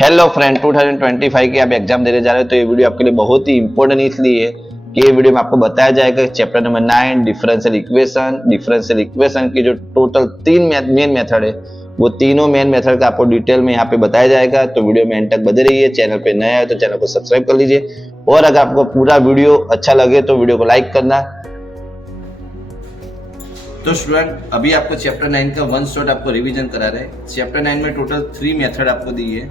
Hello friend, 2025 की आप exam देने जा रहे हो तो ये वीडियो आपके लिए बहुत ही इंपॉर्टेंट इसलिए है कि ये वीडियो में आपको बताया जाएगा चैप्टर नंबर 9 डिफरेंशियल इक्वेशन की जो टोटल 3 मेन मेथड है वो तीनों मेन मेथड का आपको डिटेल में यहाँ पे बताया जाएगा। तो वीडियो में एंड तक बने रहिए। चैनल पे नया है तो चैनल को सब्सक्राइब कर लीजिए और अगर आपको पूरा वीडियो अच्छा लगे तो वीडियो को लाइक करना। तो स्टूडेंट अभी आपको चैप्टर 9 का वन शॉट आपको रिवीजन करा रहे हैं। चैप्टर 9 में टोटल 3 मेथड आपको दी है,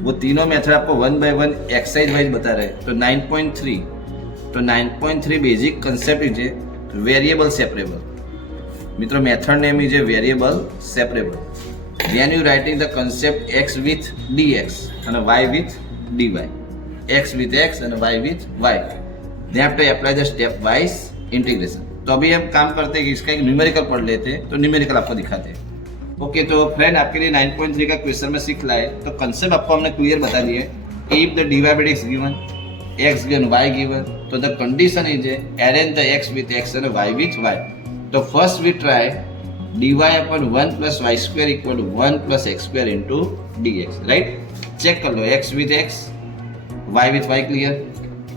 वो तीनों मेथड आपको 1 बाय 1 एक्सरसाइज वाइज बता रहे हैं। तो 9.3 basic concept is variable separable. मित्रों method name is variable separable. Then you writing the concept x with dx and y with dy, x with x and y with y. They have to apply the step wise integration. तो अभी हम काम करते हैं कि इसका एक numerical पढ़ लेते हैं, तो न्यूमेरिकल आपको दिखाते हैं। ओके तो फ्रेंड आपके लिए 9.3 का क्वेश्चन में सीख लाए तो कंसेप्ट आपको हमने क्लियर बता दिए। If the dy by dx given, x given, y given, तो the condition is arrange the x with x and y with y. तो first we try dy upon 1 plus y square equal to 1 plus x square into dx, right? Check कर लो x with x, y with y clear.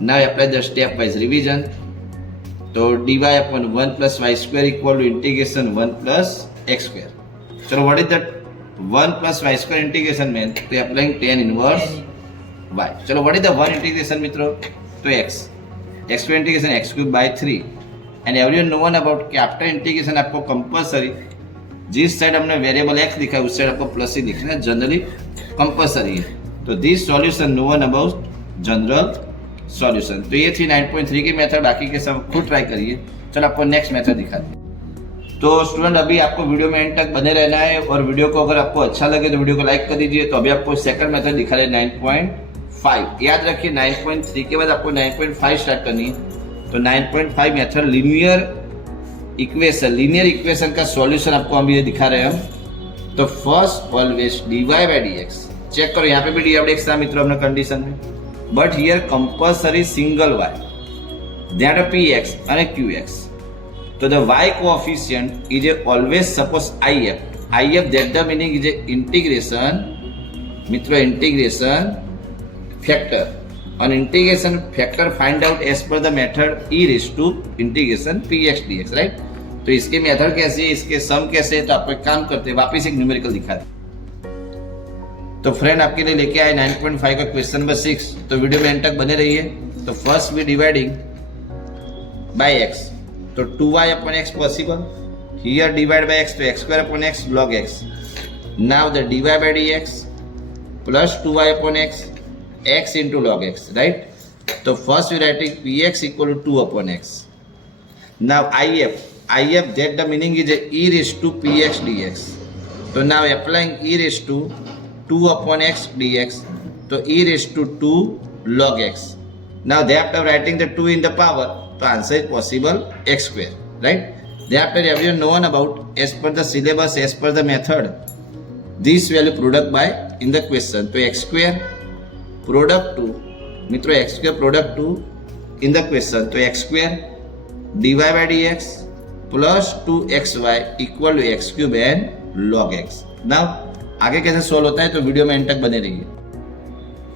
Now apply the step wise revision. तो dy upon 1 plus y square equal to integration 1 plus x square. चलो what is that 1 plus y square integration में तो applying tan inverse y. चलो what is the 1 integration मित्रों? तो x square integration x cube by 3 and everyone know one about कि आफ्टर integration आपको compulsory जिस साइड हमने वेरिएबल x लिखा है उस साइड आपको प्लस ही लिखना है, जनरली कंपलसरी है। तो this solution no one about general solution. तो ये थी 9.3 की मेथड, बाकी के सब खुद ट्राई करिए। चलो आपको नेक्स्ट मेथड दिखाते हैं। तो स्टूडेंट अभी आपको वीडियो में एंड तक बने रहना है और वीडियो को अगर आपको अच्छा लगे तो वीडियो को लाइक कर दीजिए। तो अभी आपको सेकंड मेथड दिखा रहे 9.5। याद रखिए 9.3 के बाद आपको 9.5 स्टार्ट करनी है। तो 9.5 मेथड लीनियर इक्वेशन का सॉल्यूशन आपको हम ये दिखा रहे हैं हम। तो first always dy by dx, check करो यहाँ पे भी dy by dx था मित्रों अपने कंडीशन में, but here compulsory single y that px and qx. तो the y coefficient is always suppose if that the meaning is integration मित्रों, integration factor on integration factor find out as per the method e raised to integration px dx, right? तो इसके method कैसे है, इसके सम कैसे है, तो आपको एक काम करते हैं वापस एक न्यूमेरिकल दिखा दे। तो फ्रेंड आपके लिए लेके आए 9.5 का क्वेश्चन नंबर 6। तो वीडियो में एंड तक बने रहिए। तो first we dividing by x, तो 2y upon x possible, here divide by x तो x square upon x log x. Now the dy by dx plus 2y upon x into log x, right? तो first we writing px equal to 2 upon x. Now if that the meaning is e raised to px dx. तो now applying e raised to 2 upon x dx, तो e raised to 2 log x. Now thereafter writing the 2 in the power, तो answer is possible x square, right? Thereafter everyone known about as per the syllabus, as per the method, this value product by in the question. तो x square product 2 मित्रों, x square product 2 in the question, तो x square dy by dx plus 2xy equal to x cube and log x. Now आगे कैसे solve होता है तो video में and तक बने रहिए।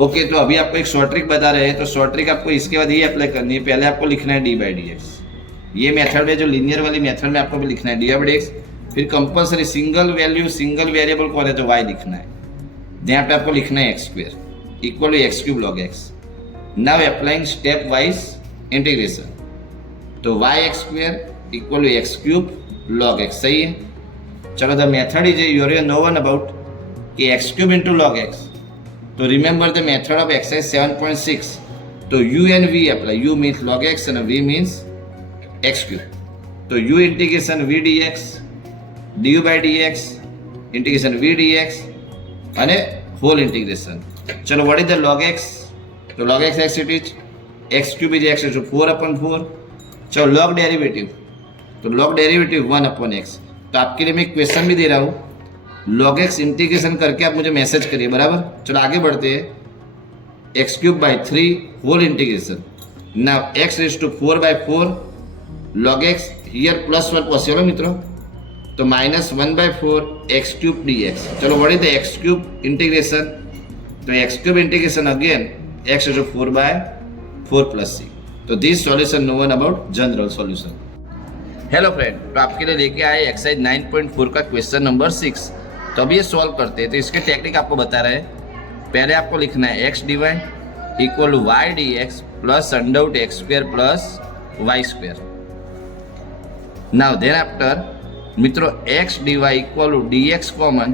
ओके तो अभी आपको एक शॉर्ट ट्रिक बता रहे हैं। तो शॉर्ट ट्रिक आपको इसके बाद ये अप्लाई करनी है। पहले आपको लिखना है dy by dx, ये मेथड है जो लीनियर वाली मेथड में आपको भी लिखना है dy by dx। फिर compulsory single value single variable कौन है तो y लिखना है। यहाँ पे आपको लिखना है x square equal to x cube log x. Now applying stepwise integration. तो yx square equal to x cube log x, सही है? चलो the method is you already know one about कि x cube into log x. तो remember the method of exercise 7.6. तो u and v apply. u means log x and v means x cube. तो u integration v dx, du by dx, integration v dx અને whole integration. चलो what is the log x? तो log x it is x cube is x तो 4 upon 4. चलो log derivative, तो log derivative 1 upon x. तो आपके लिए मैं क्वेश्चन भी दे रहा हूँ, log x इंटीग्रेशन करके आप मुझे मैसेज करिए, बराबर? चलो आगे बढ़ते हैं। x cube by 3 whole integration. Now x raise to 4 by 4 log x, here plus 1 possible मित्रों, तो -1/4 x क्यूब dx. चलो what is the x cube integration तो x cube integration again x is 4/4 plus c. तो this solution no one about general solution. Hello friend, तो आपके लिए लेके आए एक्सरसाइज 9.4 का क्वेश्चन नंबर 6. तो अब ये सॉल्व करते हैं. तो इसके टेक्निक आपको बता रहे हैं. पहले आपको लिखना है x d equal to y d x plus under root x square plus y square. Now then after मित्रों x d y equal to d x common,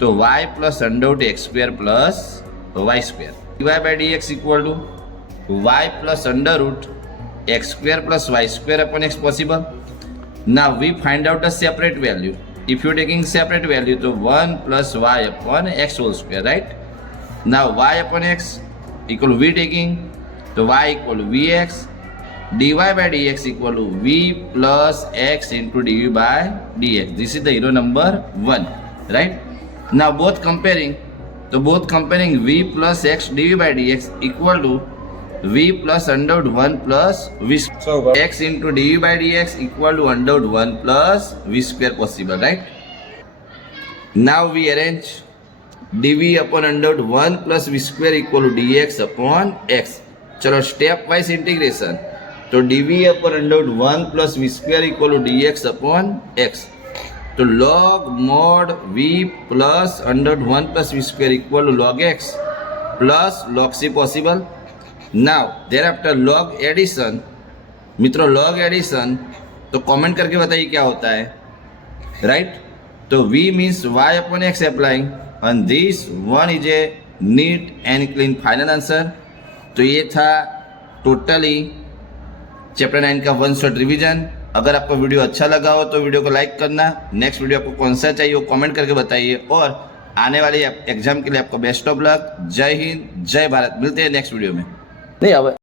तो y plus under root x square plus y square. D y by d x equal to y plus under root x square plus y square upon x possible. Now we find out a separate value. If you're taking separate value, तो 1 plus y upon x whole square, right? Now y upon x equal to v taking, तो y equal to vx, dy by dx equal to v plus x into dv by dx. This is the hero number 1, right? Now both comparing v plus x dv by dx equal to v plus under root 1 plus v square. X into dv by dx equal to under root 1 plus v square possible, right? Now we arrange dv upon under root 1 plus v square equal to dx upon x. चलो step wise integration. तो dv upon under root 1 plus v square equal to dx upon x. तो log mod v plus under root 1 plus v square equal to log x plus log c possible. Now there after log addition. मित्रों log addition तो comment करके बताइए क्या होता है, right? तो v means y upon x applying and this one is a neat and clean final answer. तो ये था टोटली चैप्टर 9 का वन शॉट रिवीजन. अगर आपको वीडियो अच्छा लगा हो तो वीडियो को लाइक करना. नेक्स्ट वीडियो आपको कौन सा चाहिए वो कमेंट करके बताइए. और आने वाले एग्जाम के लिए आपको बेस्ट ऑफ लक. जय हिंद, जय भारत. मिलते हैं नेक्स्ट वीडियो में. नहीं अब